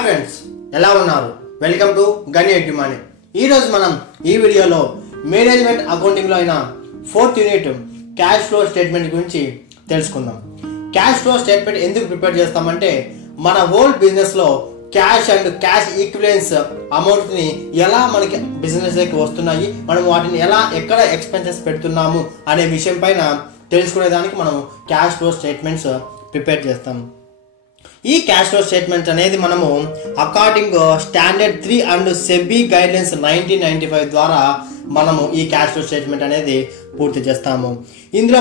Hi friends, ఎలా ఉన్నారు? Welcome to గని ఎడ్యుమనీ. ఈరోజు మనం ఈ వీడియోలో మేనేజ్మెంట్ అకౌంటింగ్లో అయిన 4th unit cash flow statement గురించి తెలుసుకుందాం. క్యాష్ ఫ్లో స్టేట్మెంట్ ఎందుకు ప్రిపేర్ చేస్తామంటే మన హోల్ బిజినెస్లో క్యాష్ అండ్ క్యాష్ ఈక్వివలెన్స్ అమౌంట్ని ఎలా మనకి బిజినెస్లోకి వస్తున్నాయి, మనం వాటిని ఎలా ఎక్కడ ఎక్స్పెన్సెస్ పెడుతున్నాము అనే విషయం పైన తెలుసుకునేదానికి మనం క్యాష్ ఫ్లో స్టేట్మెంట్స్ ప్రిపేర్ చేస్తాం. ఈ క్యాష్ ఫ్లో స్టేట్మెంట్స్ అనేది మనము according standard 3 and SEBI guidelines 1995 ద్వారా మనము ఈ క్యాష్ ఫ్లో స్టేట్మెంట్ అనేది పూర్తి చేస్తాము. ఇందులో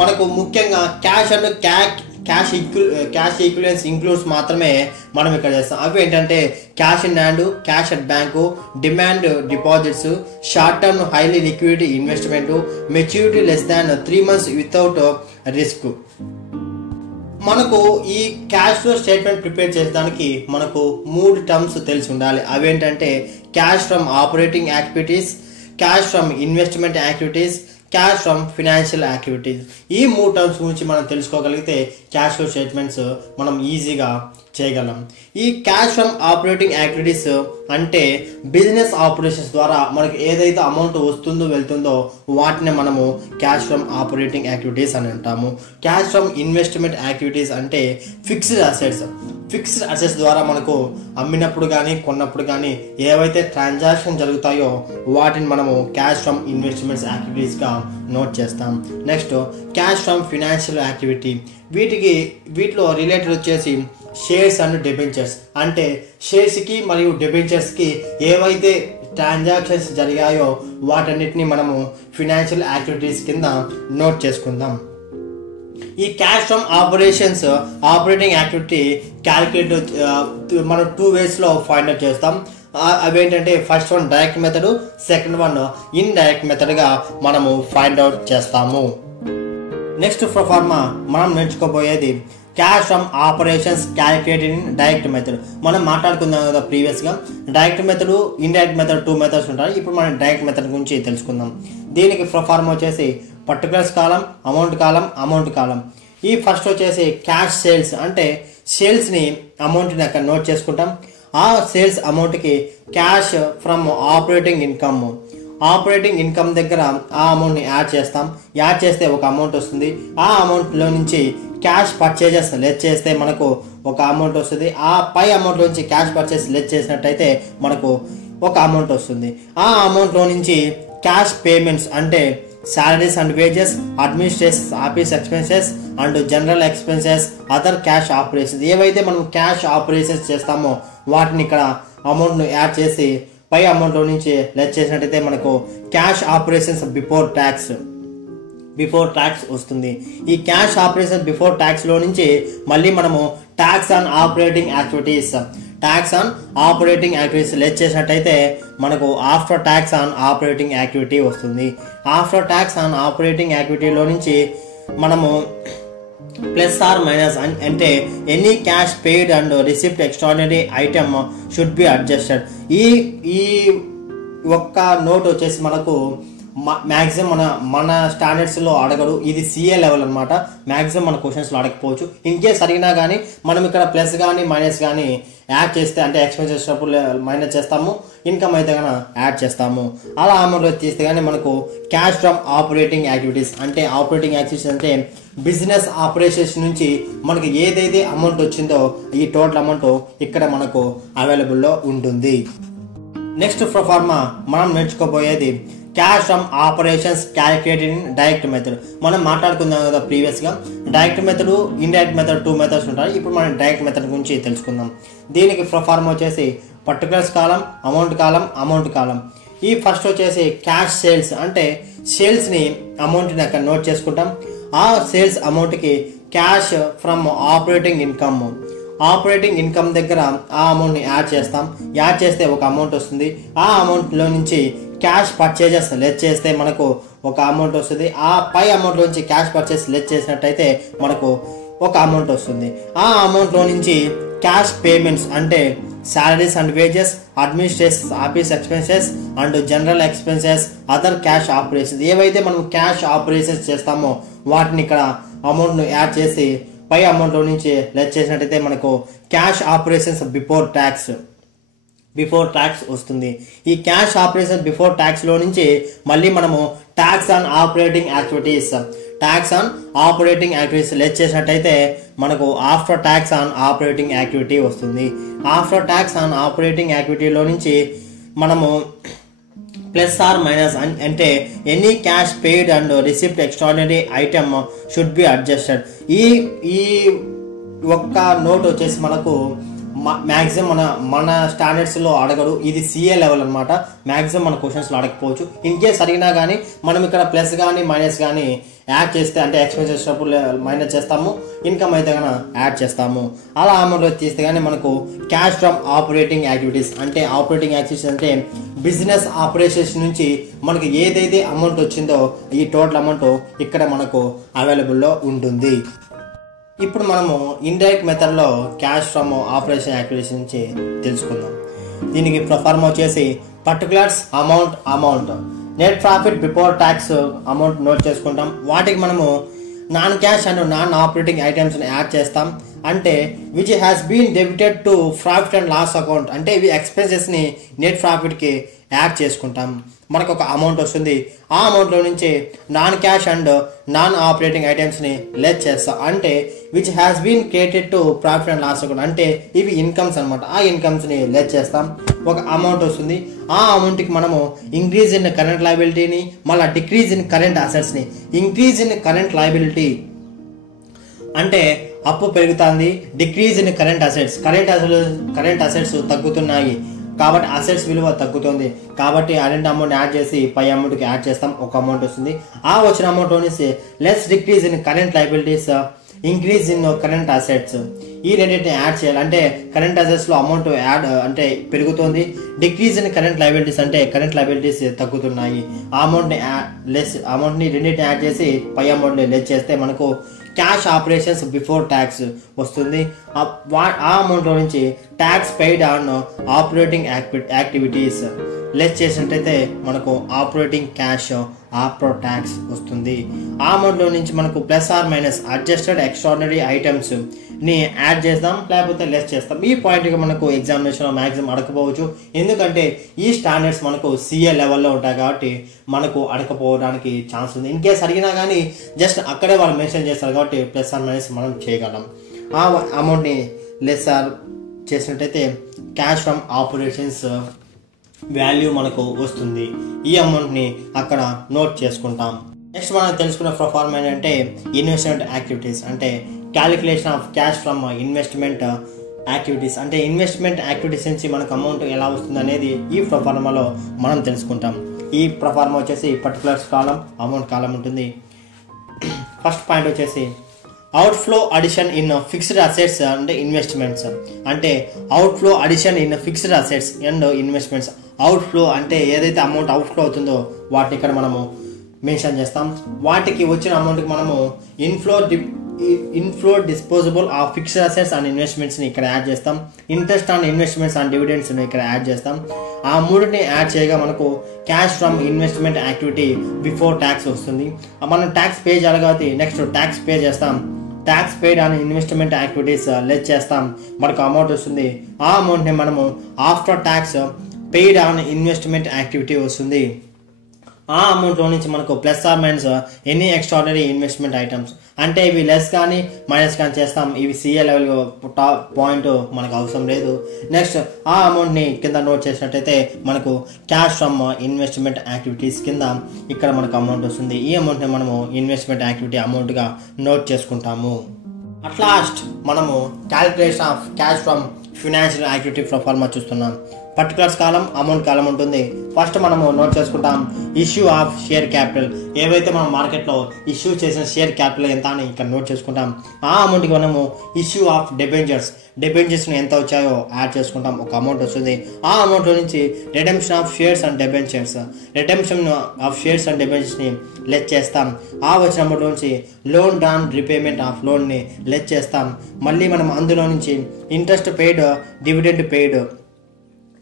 మనకు ముఖ్యంగా cash and cash equivalence includes మాత్రమే మనం ఇక్కడ చేస్తాం. అవి ఏంటంటే cash in hand, cash at bank, demand deposits, short term highly liquidity investment, maturity less than 3 months without risk. మనకు ఈ క్యాష్ ఫ్లో స్టేట్మెంట్ ప్రిపేర్ చేసేదానికి మనకు 3 టర్మ్స్ తెలిసి ఉండాలి. అవేంటంటే cash from operating activities, cash from investment activities, cash from financial activities. ఈ 3 terms గురించి మనం తెలుసుకోగలిగితే క్యాష్ ఫ్లో స్టేట్మెంట్స్ మనం ఈజీగా చేయగలం. ఈ క్యాష్ ఫ్రమ్ ఆపరేటింగ్ యాక్టివిటీస్ అంటే బిజినెస్ ఆపరేషన్స్ ద్వారా మనకి ఏదైతే అమౌంట్ వస్తుందో వెళ్తుందో వాటిని మనము క్యాష్ ఫ్రమ్ ఆపరేటింగ్ యాక్టివిటీస్ అని అంటాము. క్యాష్ ఫ్రమ్ ఇన్వెస్ట్మెంట్ యాక్టివిటీస్ అంటే ఫిక్స్డ్ అసెట్స్ ద్వారా మనకు అమ్మినప్పుడు కానీ కొన్నప్పుడు కానీ ఏవైతే ట్రాన్సాక్షన్ జరుగుతాయో వాటిని మనము క్యాష్ ఫ్రమ్ ఇన్వెస్ట్మెంట్స్ యాక్టివిటీస్గా నోట్ చేస్తాం. Next cash from financial activity, వీటిలో రిలేటెడ్ వచ్చేసి షేర్స్ అండ్ డెబెంచర్స్. అంటే షేర్స్కి మరియు డెబెంచర్స్కి ఏవైతే ట్రాన్సాక్షన్స్ జరిగాయో వాటన్నిటిని మనము ఫినాన్షియల్ యాక్టివిటీస్ కింద నోట్ చేసుకుందాం. ఈ cash from operating activity calculate మనం 2 waysలో ఫైండ్ అవుట్ చేస్తాం. అవేంటంటే first one direct method, second one indirect మెథడ్గా మనము ఫైండ్ అవుట్ చేస్తాము. నెక్స్ట్ ప్రొఫార్మా మనం నేర్చుకోబోయేది cash from operations calculated in direct method. మనం మాట్లాడుకుందాం కదా ప్రీవియస్గా. Direct method, indirect method 2 methods ఉంటాయి. ఇప్పుడు మనం డైరెక్ట్ మెథడ్ గురించి తెలుసుకుందాం. దీనికి ప్రొఫార్మా వచ్చేసి పర్టికులర్స్ కాలం, అమౌంట్ కాలం. ఈ ఫస్ట్ వచ్చేసి క్యాష్ సేల్స్ అంటే సేల్స్ని అమౌంట్ని అక్కడ నోట్ చేసుకుంటాం. ఆ సేల్స్ అమౌంట్కి క్యాష్ ఫ్రమ్ ఆపరేటింగ్ ఇన్కమ్ దగ్గర ఆ అమౌంట్ని యాడ్ చేస్తాం. యాడ్ చేస్తే ఒక అమౌంట్ వస్తుంది. ఆ అమౌంట్లో నుంచి క్యాష్ పర్చేజెస్ లెస్ చేస్తే మనకు ఒక అమౌంట్ వస్తుంది. ఆ పై అమౌంట్లో నుంచి క్యాష్ పర్చేస్ లెస్ చేసినట్టయితే మనకు ఒక అమౌంట్ వస్తుంది. ఆ అమౌంట్లో నుంచి క్యాష్ పేమెంట్స్ అంటే salaries and wages, administration office expenses and general expenses, other cash operations. ఏవైతే మనం క్యాష్ ఆపరేషన్స్ చేస్తామో వాటిని ఇక్కడ అమౌంట్ను యాడ్ చేసి పై అమౌంట్లో నుంచి లెస్ చేసినట్టయితే మనకు క్యాష్ ఆపరేషన్స్ బిఫోర్ ట్యాక్స్ వస్తుంది. ఈ క్యాష్ ఆపరేషన్ బిఫోర్ ట్యాక్స్లో నుంచి మళ్ళీ మనము tax on operating activities less చేసినట్టయితే మనకు after tax on operating activity వస్తుంది. ఆఫ్టర్ ట్యాక్స్ ఆన్ ఆపరేటింగ్ యాక్టివిటీలో నుంచి మనము ప్లస్ ఆర్ మైనస్ అంటే any cash paid and receipt extraordinary item should be adjusted. ఈ ఒక్క నోట్ వచ్చేసి మనకు మ్యాక్సిమం మన స్టాండర్డ్స్లో అడగడు. ఇది CA లెవెల్ అనమాట. మ్యాక్సిమం మన క్వశ్చన్స్లో అడగకపోవచ్చు. ఇన్ కేస్ అడిగినా కానీ మనం ఇక్కడ ప్లస్ కానీ మైనస్ కానీ యాడ్ చేస్తే అంటే ఎక్స్పెన్స్ చేసినప్పుడు మైనస్ చేస్తాము, ఇన్కమ్ అయితే కనుక యాడ్ చేస్తాము. అలా అమౌంట్ తీస్తే కానీ మనకు క్యాష్ ఫ్రమ్ ఆపరేటింగ్ యాక్టివిటీస్ అంటే అంటే బిజినెస్ ఆపరేషన్స్ నుంచి మనకి ఏదైతే అమౌంట్ వచ్చిందో ఈ టోటల్ అమౌంట్ ఇక్కడ మనకు అవైలబుల్లో ఉంటుంది. నెక్స్ట్ ప్రొఫార్మా మనం నేర్చుకోబోయేది cash from operations calculated in direct method. మనం మాట్లాడుకుందాం కదా ప్రీవియస్గా. Direct method, indirect method 2 methods ఉంటాయి. ఇప్పుడు మనం డైరెక్ట్ మెథడ్ గురించి తెలుసుకుందాం. దీనికి ప్రొఫార్మా వచ్చేసి పర్టికులర్స్ కాలం, అమౌంట్ కాలం. ఈ ఫస్ట్ వచ్చేసి క్యాష్ సేల్స్ అంటే సేల్స్ని అమౌంట్ని అక్కడ నోట్ చేసుకుంటాం. ఆ సేల్స్ అమౌంట్కి క్యాష్ ఫ్రమ్ ఆపరేటింగ్ ఇన్కమ్ దగ్గర ఆ అమౌంట్ని యాడ్ చేస్తాం. యాడ్ చేస్తే ఒక అమౌంట్ వస్తుంది. ఆ అమౌంట్లో నుంచి క్యాష్ పర్చేజెస్ లెస్ చేస్తే మనకు ఒక అమౌంట్ వస్తుంది. ఆ పై అమౌంట్లో నుంచి క్యాష్ పర్చేస్ లెస్ చేసినట్టయితే మనకు ఒక అమౌంట్ వస్తుంది. ఆ అమౌంట్లో నుంచి క్యాష్ పేమెంట్స్ అంటే salaries and wages, administration office expenses and general expenses, other cash operations. ఏవైతే మనం క్యాష్ ఆపరేషన్స్ చేస్తామో వాటిని ఇక్కడ అమౌంట్ను యాడ్ చేసి పై అమౌంట్లో నుంచి లెస్ చేసినట్టయితే మనకు క్యాష్ ఆపరేషన్స్ బిఫోర్ ట్యాక్స్ వస్తుంది. ఈ క్యాష్ ఆపరేషన్ బిఫోర్ ట్యాక్స్లో నుంచి మళ్ళీ మనము tax on operating activities less చేసినట్టయితే మనకు after tax on operating activity వస్తుంది. ఆఫ్టర్ ట్యాక్స్ ఆన్ ఆపరేటింగ్ యాక్టివిటీలో నుంచి మనము ప్లస్ ఆర్ మైనస్ అంటే any cash paid and receipt extraordinary item should be adjusted. ఈ ఒక్క నోట్ వచ్చేసి మనకు మ్యాక్సిమం మన స్టాండర్డ్స్లో అడగడు. ఇది సిఏ లెవెల్ అనమాట. మ్యాక్సిమం మన క్వశ్చన్స్లో అడగకపోవచ్చు. ఇన్ కేస్ అడిగినా కానీ మనం ఇక్కడ ప్లస్ కానీ మైనస్ కానీ యాడ్ చేస్తే అంటే ఎక్స్పెన్స్ చేసినప్పుడు మైనస్ చేస్తాము, ఇన్కమ్ అయితే కనుక యాడ్ చేస్తాము. అలా అమౌంట్ తీస్తే కానీ మనకు క్యాష్ ఫ్రమ్ ఆపరేటింగ్ యాక్టివిటీస్ అంటే ఆపరేటింగ్ యాక్టివిటీస్ అంటే బిజినెస్ ఆపరేషన్స్ నుంచి మనకు ఏదైతే అమౌంట్ వచ్చిందో ఈ టోటల్ అమౌంట్ ఇక్కడ మనకు అవైలబుల్లో ఉంటుంది. ఇప్పుడు మనము ఇండైరెక్ట్ మెథడ్లో క్యాష్ ఫ్రమ్ ఆపరేషన్ యాక్టివిటీస్ నుంచి తెలుసుకుందాం. దీనికి ప్రొఫార్మ్ వచ్చేసి particulars amount net profit before tax amount note చేసుకుంటాం. వాటికి మనము non cash and non operating ఐటమ్స్ని యాడ్ చేస్తాం. అంటే which has been debited to profit and loss account అంటే ఇవి ఎక్స్పెన్సెస్ని నెట్ ప్రాఫిట్కి యాడ్ చేసుకుంటాం. మనకు ఒక అమౌంట్ వస్తుంది. ఆ అమౌంట్లో నుంచి non cash and non operating ఐటమ్స్ని లెస్ చేస్తాం. అంటే which has been created to profit and loss account అంటే ఇవి ఇన్కమ్స్ అనమాట. ఆ ఇన్కమ్స్ని లెస్ చేస్తాం. ఒక అమౌంట్ వస్తుంది. ఆ అమౌంట్కి మనము ఇంక్రీజ్ ఇన్ కరెంట్ లయబిలిటీని మళ్ళీ డిక్రీజ్ ఇన్ కరెంట్ అసెట్స్ని ఇంక్రీజ్ ఇన్ కరెంట్ లయబిలిటీ అంటే అప్పు పెరుగుతుంది. డిక్రీజ్ ఇన్ కరెంట్ అసెట్స్ తగ్గుతున్నాయి కాబట్టి అసెట్స్ విలువ తగ్గుతుంది కాబట్టి అరెంట్ అమౌంట్ యాడ్ చేసి పై అమౌంట్కి యాడ్ చేస్తాం. ఒక అమౌంట్ వస్తుంది. ఆ వచ్చిన అమౌంట్ అనేసి less decrease in current liabilities increase in current assets ఈ రెండింటిని యాడ్ చేయాలి. అంటే కరెంట్ అసెట్స్లో అమౌంట్ యాడ్ అంటే పెరుగుతుంది. డిక్రీజ్ ఇన్ కరెంట్ లయబిలిటీస్ అంటే కరెంట్ లయబిలిటీస్ తగ్గుతున్నాయి. ఆ అమౌంట్ని రెండింటిని యాడ్ చేసి పై అమౌంట్ని లెస్ చేస్తే మనకు క్యాష్ ఆపరేషన్స్ బిఫోర్ ట్యాక్స్ వస్తుంది. ఆ అమౌంట్లో నుంచి tax paid on operating activities less చేసినట్టయితే మనకు ఆపరేటింగ్ క్యాష్ ఆఫ్టర్ ట్యాక్స్ వస్తుంది. ఆ అమౌంట్లో నుంచి మనకు plus or minus adjusted extraordinary items ని యాడ్ చేస్తాం లేకపోతే లెస్ చేస్తాం. ఈ పాయింట్గా మనకు ఎగ్జామినేషన్లో మ్యాక్సిమం అడగకపోవచ్చు. ఎందుకంటే ఈ స్టాండర్డ్స్ మనకు సిఏ లెవెల్లో ఉంటాయి కాబట్టి మనకు అడగకపోవడానికి ఛాన్స్ ఉంది. ఇన్ కేస్ అడిగినా కానీ జస్ట్ అక్కడే వాళ్ళు మెన్షన్ చేస్తారు కాబట్టి ప్లస్ ఆర్ మైనస్ మనం చేయగలం. ఆ అమౌంట్ని లెస్ ఆర్ చేసినట్టయితే క్యాష్ ఫ్రమ్ ఆపరేషన్స్ వాల్యూ మనకు వస్తుంది. ఈ అమౌంట్ని అక్కడ నోట్ చేసుకుంటాం. నెక్స్ట్ మనం తెలుసుకున్న ప్రొఫార్మ్ ఏంటంటే ఇన్వెస్ట్మెంట్ యాక్టివిటీస్ అంటే calculation of cash from investment activities అంటే ఇన్వెస్ట్మెంట్ యాక్టివిటీస్ నుంచి మనకు అమౌంట్ ఎలా వస్తుంది అనేది ఈ ప్రొఫార్మాలో మనం తెలుసుకుంటాం. ఈ ప్రొఫార్మా వచ్చేసి పర్టికులర్స్ కాలం అమౌంట్ కాలం ఉంటుంది. ఫస్ట్ పాయింట్ వచ్చేసి outflow addition in fixed assets and investments అంటే outflow addition in fixed assets and investments. Outflow అంటే ఏదైతే అమౌంట్ అవుట్ఫ్లో అవుతుందో వాటిని ఇక్కడ మనము మెన్షన్ చేస్తాం. వాటికి వచ్చిన అమౌంట్కి మనము inflow disposable of fixed assets and ఇన్వెస్ట్మెంట్స్ని ఇక్కడ యాడ్ చేస్తాం. ఇంట్రెస్ట్ ఆన్ ఇన్వెస్ట్మెంట్స్ అండ్ డివిడెండ్స్ని ఇక్కడ యాడ్ చేస్తాం. ఆ మూడుని యాడ్ చేయగా మనకు cash from investment activity before tax వస్తుంది. మనం ట్యాక్స్ పే చేయాలి కాబట్టి నెక్స్ట్ ట్యాక్స్ పే చేస్తాం. Tax paid on investment activities less చేస్తాం. మనకు అమౌంట్ వస్తుంది. ఆ అమౌంట్ని మనము after tax paid on investment activity వస్తుంది. ఆ అమౌంట్లో నుంచి మనకు plus or minus any extraordinary investment items అంటే ఇవి లెస్ కానీ మైనస్ కానీ చేస్తాం. ఇవి సిఏ లెవెల్ టాప్ పాయింట్ మనకు అవసరం లేదు. నెక్స్ట్ ఆ అమౌంట్ని కింద నోట్ చేసినట్టయితే మనకు క్యాష్ ఫ్రమ్ ఇన్వెస్ట్మెంట్ యాక్టివిటీస్ కింద ఇక్కడ మనకు అమౌంట్ వస్తుంది. ఈ అమౌంట్ని మనము ఇన్వెస్ట్మెంట్ యాక్టివిటీ అమౌంట్గా నోట్ చేసుకుంటాము. అట్ లాస్ట్ మనము calculation of cash from financial activity proforma చూస్తున్నాం. పర్టికులర్స్ కాలం అమౌంట్ కాలం ఉంటుంది. ఫస్ట్ మనము నోట్ చేసుకుంటాం ఇష్యూ ఆఫ్ షేర్ క్యాపిటల్. ఏవైతే మనం మార్కెట్లో ఇష్యూ చేసిన షేర్ క్యాపిటల్ ఎంత అని ఇక్కడ నోట్ చేసుకుంటాం. ఆ అమౌంట్కి మనము ఇష్యూ ఆఫ్ డెబెంచర్స్ని ఎంత వచ్చాయో యాడ్ చేసుకుంటాం. ఒక అమౌంట్ వస్తుంది. ఆ అమౌంట్లో నుంచి రిడెంప్షన్ ఆఫ్ షేర్స్ అండ్ డెబెంచర్స్ని లెస్ చేస్తాం. ఆ వచ్చిన అమౌంట్ నుంచి లోన్ డ్రాన్ రీపేమెంట్ ఆఫ్ లోన్ని లెస్ చేస్తాం. మళ్ళీ మనం అందులో నుంచి ఇంట్రెస్ట్ పెయిడ్ డివిడెండ్ పెయిడ్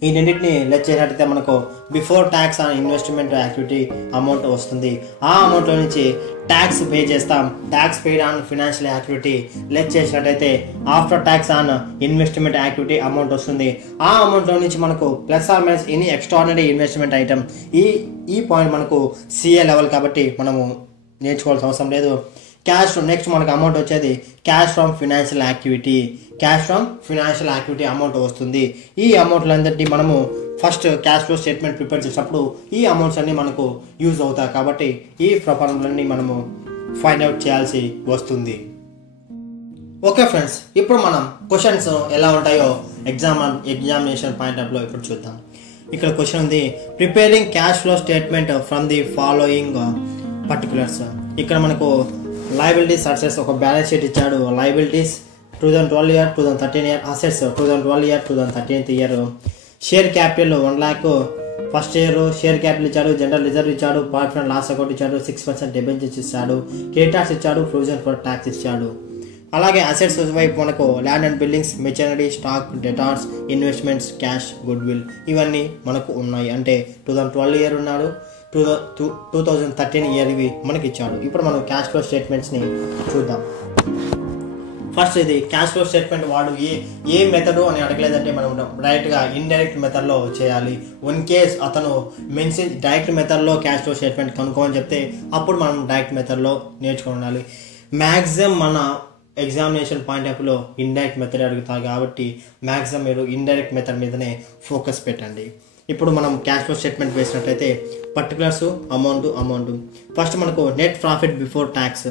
ఈ రెండింటిని లెస్ చేసినట్టయితే మనకు before tax on investment activity amount వస్తుంది. ఆ అమౌంట్లో నుంచి ట్యాక్స్ పే చేస్తాం. Tax paid on financial activity less చేసినట్టయితే after tax on investment activity amount వస్తుంది. ఆ అమౌంట్లో నుంచి మనకు plus or minus any extraordinary investment item ఈ పాయింట్ మనకు సిఏ లెవెల్ కాబట్టి మనము నేర్చుకోవాల్సిన అవసరం లేదు. క్యాష్ నెక్స్ట్ మనకు అమౌంట్ వచ్చేది cash from financial activity amount వస్తుంది. ఈ అమౌంట్లందరినీ మనము first cash flow statement prepare చేసినప్పుడు ఈ అమౌంట్స్ అన్నీ మనకు యూజ్ అవుతాయి కాబట్టి ఈ ప్రొఫార్ములన్నీ మనము ఫైండ్ అవుట్ చేయాల్సి వస్తుంది. ఓకే ఫ్రెండ్స్, ఇప్పుడు మనం క్వశ్చన్స్ ఎలా ఉంటాయో ఎగ్జామినేషన్ పాయింట్ ఆఫ్ లో ఇప్పుడు చూద్దాం. ఇక్కడ క్వశ్చన్ ఉంది, preparing cash flow statement from the following particulars. ఇక్కడ మనకు లయబిలిటీస్ అసెట్స్ ఒక బ్యాలెన్స్ షీట్ ఇచ్చాడు. Liabilities 2012 year, 2013 year, assets 2012 year, 2013 year. Share capital 1 lakh first year share capital ఇచ్చాడు. జనరల్ రిజర్వ్ ఇచ్చాడు. ప్రాఫిట్ అండ్ లాస్ అకౌంట్ ఇచ్చాడు. 6% debentures ఇచ్చాడు. Creditors ఇచ్చాడు. Provision for tax ఇచ్చాడు. అలాగే అసెట్స్ వైపు మనకు land and buildings, machinery, stock, debtors, investments, cash, good will ఇవన్నీ మనకు ఉన్నాయి. అంటే 2012 ఇయర్ ఉన్నాడు, 2013 ఇయర్ ఇవి మనకి ఇచ్చాడు. ఇప్పుడు మనం క్యాష్ ఫ్లో స్టేట్మెంట్స్ని చూద్దాం. ఫస్ట్ ఇది క్యాష్ ఫ్లో స్టేట్మెంట్ వాడు ఏ మెథడ్ అని అడగలేదంటే మనం డైరెక్ట్గా ఇండైరెక్ట్ మెథడ్లో చేయాలి. వన్ కేస్ అతను మెన్షన్ డైరెక్ట్ మెథడ్లో క్యాష్ ఫ్లో స్టేట్మెంట్ కనుక్కోమని చెప్తే అప్పుడు మనం డైరెక్ట్ మెథడ్లో నేర్చుకోవాలి. మ్యాక్సిమం మన ఎగ్జామినేషన్ పాయింట్ ఆఫ్ వ్యూలో ఇండైరెక్ట్ మెథడ్ అడుగుతారు కాబట్టి మ్యాక్సిమం మీరు ఇండైరెక్ట్ మెథడ్ మీదనే ఫోకస్ పెట్టండి. ఇప్పుడు మనం క్యాష్ ఫ్లో స్టేట్మెంట్ వేసినట్టయితే పర్టికులర్స్ అమౌంట్ ఫస్ట్ మనకు net profit before tax.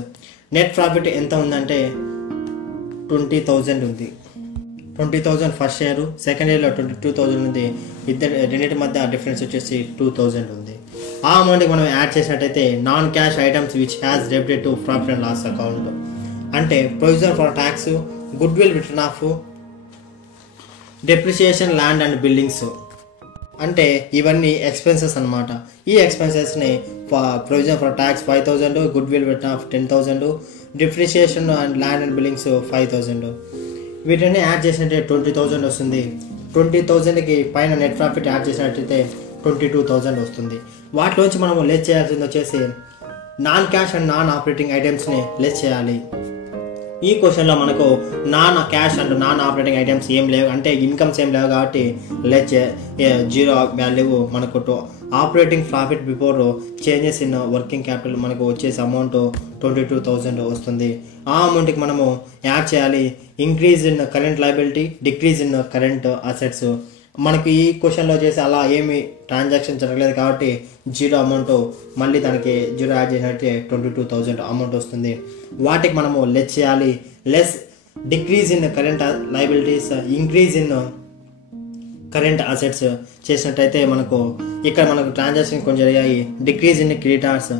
Net profit ఎంత ఉందంటే 20,000 ఉంది. 20,000 ఫస్ట్ ఇయర్, సెకండ్ ఇయర్లో 22,000 ఉంది. రెండింటి మధ్య డిఫరెన్స్ వచ్చేసి 2,000 ఉంది. ఆ అమౌంట్కి మనం యాడ్ చేసినట్టయితే non cash items which has debited to profit and loss account అంటే provision for tax, goodwill written off, depreciation, land and buildings అంటే ఇవన్నీ ఎక్స్పెన్సెస్ అనమాట. ఈ ఎక్స్పెన్సెస్ని provision for tax 5,000, goodwill written off 10,000, depreciation and land and buildings 5,000. వీటిని add చేసినట్టే 20,000 వస్తుంది. 20,000కి పైన నెట్ ప్రాఫిట్ యాడ్ చేసినట్టయితే 22,000 వస్తుంది. వాటిలోంచి మనము లెస్ చేయాల్సింది వచ్చేసి non cash and non operating ఐటమ్స్ని లెస్ చేయాలి. ఈ క్వశ్చన్లో మనకు non cash and non operating items ఏం లేవు, అంటే ఇన్కమ్స్ ఏం లేవు కాబట్టి లెస్ జీరో వాల్యూ. మనకు operating profit before changes in working capital మనకు వచ్చేసి అమౌంట్ 22,000 వస్తుంది. ఆ అమౌంట్కి మనము యాడ్ చేయాలి increase in current liability, decrease in current assets. మనకి ఈ క్వశ్చన్లో చేసి అలా ఏమి ట్రాన్సాక్షన్ జరగలేదు కాబట్టి జీరో అమౌంట్, మళ్ళీ దానికి జీరో యాడ్ చేసినట్టే 22,000 అమౌంట్ వస్తుంది. వాటికి మనము లెస్ చేయాలి. Less decrease in current liabilities, increase in current assets చేసినట్టయితే మనకు ఇక్కడ మనకు ట్రాన్సాక్షన్ కొంచెం జరిగాయి. Decrease in creditors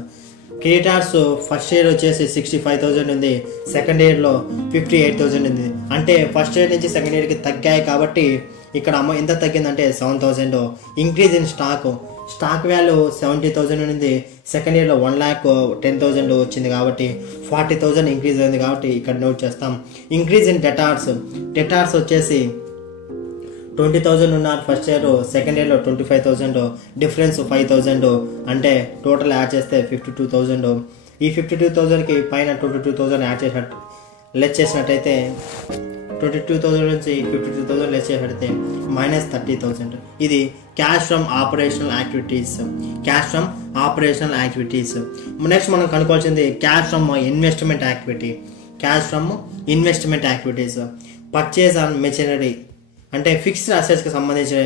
first year వచ్చేసి 65,000 ఉంది. సెకండ్ ఇయర్లో 58,000 ఉంది. అంటే ఫస్ట్ ఇయర్ నుంచి సెకండ్ ఇయర్కి తగ్గాయి కాబట్టి ఇక్కడ ఎంత తగ్గిందంటే 7,000. ఇంక్రీజ్ ఇన్ స్టాక్ వాల్యూ 70,000 ఉంది. సెకండ్ ఇయర్లో 1,10,000 వచ్చింది కాబట్టి 40,000 ఇంక్రీజ్ అయింది కాబట్టి ఇక్కడ నోట్ చేస్తాం. ఇంక్రీజ్ ఇన్ డెటార్స్ వచ్చేసి 20,000 ఉన్నారు ఫస్ట్ ఇయర్, సెకండ్ ఇయర్లో 25,000, డిఫరెన్స్ 5,000 అంటే టోటల్ యాడ్ చేస్తే 52,000. ఈ 52,000కి పైన 22,000 యాడ్ చేసినట్టు లెస్ చేసినట్టయితే 22,000 నుంచి 52,000 లెస్ చేసినట్టయితే -30,000. ఇది cash from operational activities. Next మనం కనుక్కోవాల్సింది cash from investment activities. Purchase on machinery అంటే ఫిక్స్డ్ అసెట్స్కి సంబంధించిన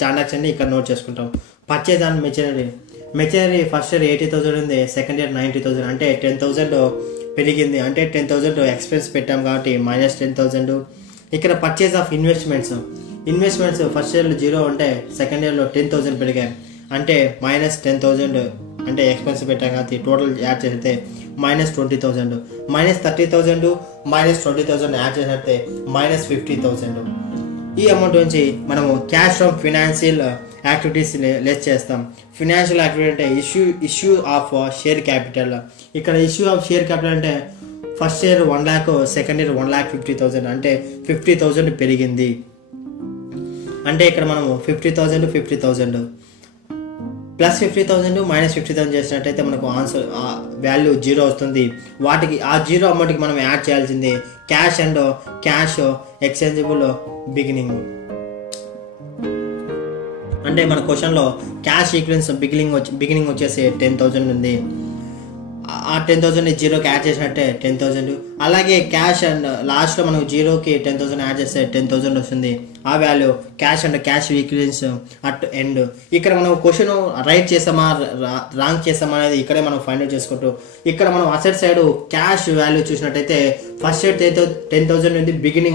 ట్రాన్సాక్షన్ని ఇక్కడ నోట్ చేసుకుంటాం. Purchase on machinery first year 80,000 ఉంది. సెకండ్ ఇయర్ 90,000 అంటే 10,000 పెరిగింది. అంటే 10,000 ఎక్స్పెన్స్ పెట్టాం కాబట్టి -10,000. ఇక్కడ పర్చేజ్ ఆఫ్ ఇన్వెస్ట్మెంట్స్ ఫస్ట్ ఇయర్లో 0 ఉంటే సెకండ్ ఇయర్లో 10,000 పెరిగాయి. అంటే -10,000 అంటే ఎక్స్పెన్స్ పెట్టాం కాబట్టి టోటల్ యాడ్ చేస్తే -20,000. -30,000 -20,000 యాడ్ చేస్తే -50,000. ఈ అమౌంట్ నుంచి మనము cash from financial activities less చేస్తాం. ఫినాన్షియల్ యాక్టివిటీ అంటే ఇష్యూ ఆఫ్ షేర్ క్యాపిటల్. ఇక్కడ ఇష్యూ ఆఫ్ షేర్ క్యాపిటల్ అంటే first year 1 lakh, second year 1,50,000 అంటే 50,000 పెరిగింది. అంటే ఇక్కడ మనము 50,000 50,000 ప్లస్ 50,000 మైనస్ 50,000 చేసినట్టయితే మనకు ఆన్సర్ వాల్యూ 0 వస్తుంది. వాటికి ఆ 0 అమౌంట్కి మనం యాడ్ చేయాల్సింది cash and cash exchangeable beginning. అంటే మన క్వశ్చన్లో క్యాష్ ఈక్వెన్స్ బిగినింగ్ వచ్చేసి 10,000 ఉంది. ఆ 10,000 జీరోకి యాడ్ చేసినట్టే 10,000. అలాగే క్యాష్ అండ్ లాస్ట్లో మనం జీరోకి 10,000 యాడ్ చేస్తే 10,000 వస్తుంది. ఆ value cash and cash equivalents at end. ఇక్కడ మనం క్వశ్చన్ రైట్ చేస్తామా రాంగ్ చేస్తామా అనేది ఇక్కడే మనం ఫైండ్ అవుట్ చేసుకుంటూ, ఇక్కడ మనం అసెట్ సైడ్ క్యాష్ వాల్యూ చూసినట్టయితే ఫస్ట్ సైడ్ 10,000 ఉంది,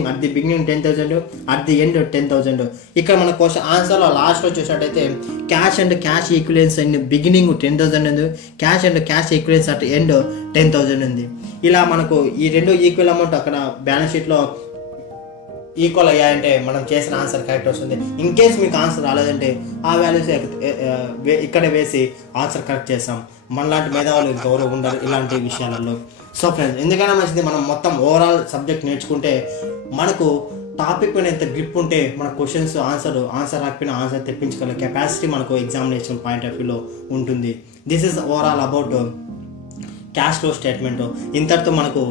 at the beginning 10,000, at the end 10,000. ఇక్కడ మన క్వశ్చన్ ఆన్సర్లో లాస్ట్లో చూసినట్టయితే cash and cash equivalents and beginning 10,000 ఉంది, cash and cash equivalents at end 10,000 ఉంది. ఇలా మనకు ఈ రెండు ఈక్వల్ అమౌంట్ అక్కడ బ్యాలెన్స్ షీట్లో ఈక్వల్ అయ్యాయంటే మనం చేసిన ఆన్సర్ కరెక్ట్ వస్తుంది. ఇన్ కేస్ మీకు ఆన్సర్ రాలేదంటే ఆ వాల్యూస్ ఇక్కడ వేసి ఆన్సర్ కరెక్ట్ చేస్తాం. మనలాంటి మేధావులు ఇంకెవరు ఉండరు ఇలాంటి విషయాలలో. సో ఫ్రెండ్స్, ఎందుకైనా మంచిది మనం మొత్తం ఓవరాల్ సబ్జెక్ట్ నేర్చుకుంటే మనకు టాపిక్ పైన ఎంత గ్రిప్ ఉంటే మన క్వశ్చన్స్ ఆన్సర్ రాకపోయినా ఆన్సర్ తెప్పించగల కెపాసిటీ మనకు ఎగ్జామినేషన్ పాయింట్ ఆఫ్ వ్యూలో ఉంటుంది. This is overall about cash flow statement. ఇంతటితో మనకు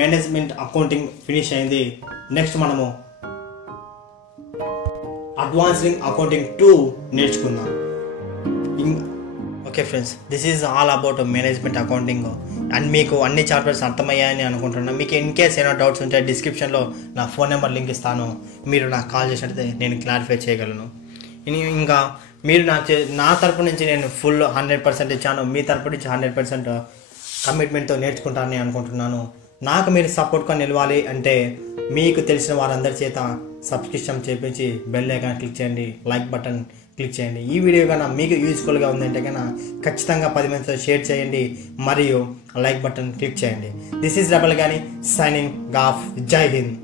మేనేజ్మెంట్ అకౌంటింగ్ ఫినిష్ అయింది. నెక్స్ట్ మనము అడ్వాన్స్డ్ అకౌంటింగ్ 2 నేర్చుకుందాం. Okay friends, this is all about management accounting. And మీకు అన్ని చాప్టర్స్ అర్థమయ్యాయని అనుకుంటున్నాను. మీకు ఇన్ కేస్ ఏమైనా డౌట్స్ ఉంటే డిస్క్రిప్షన్లో నా ఫోన్ నెంబర్ లింక్ ఇస్తాను. మీరు నాకు కాల్ చేసినట్లయితే నేను క్లారిఫై చేయగలను. ఇంకా మీరు నా తరపు నుంచి నేను ఫుల్ 100% ఇచ్చాను. మీ తరపు నుంచి 100% కమిట్మెంట్తో నేర్చుకుంటానని అనుకుంటున్నాను. నాకు మీరు సపోర్ట్గా నిలవాలి అంటే మీకు తెలిసిన వారందరి చేత సబ్స్క్రిప్షన్ చేపించి బెల్ ఐకాన్ క్లిక్ చేయండి, లైక్ బటన్ క్లిక్ చేయండి. ఈ వీడియో కన్నా మీకు యూజ్ఫుల్గా ఉందంటే కన్నా ఖచ్చితంగా 10 మందితో షేర్ చేయండి మరియు లైక్ బటన్ క్లిక్ చేయండి. దిస్ ఈజ్ రెబల్ గాని సైనింగ్ ఆఫ్. జై హింద్.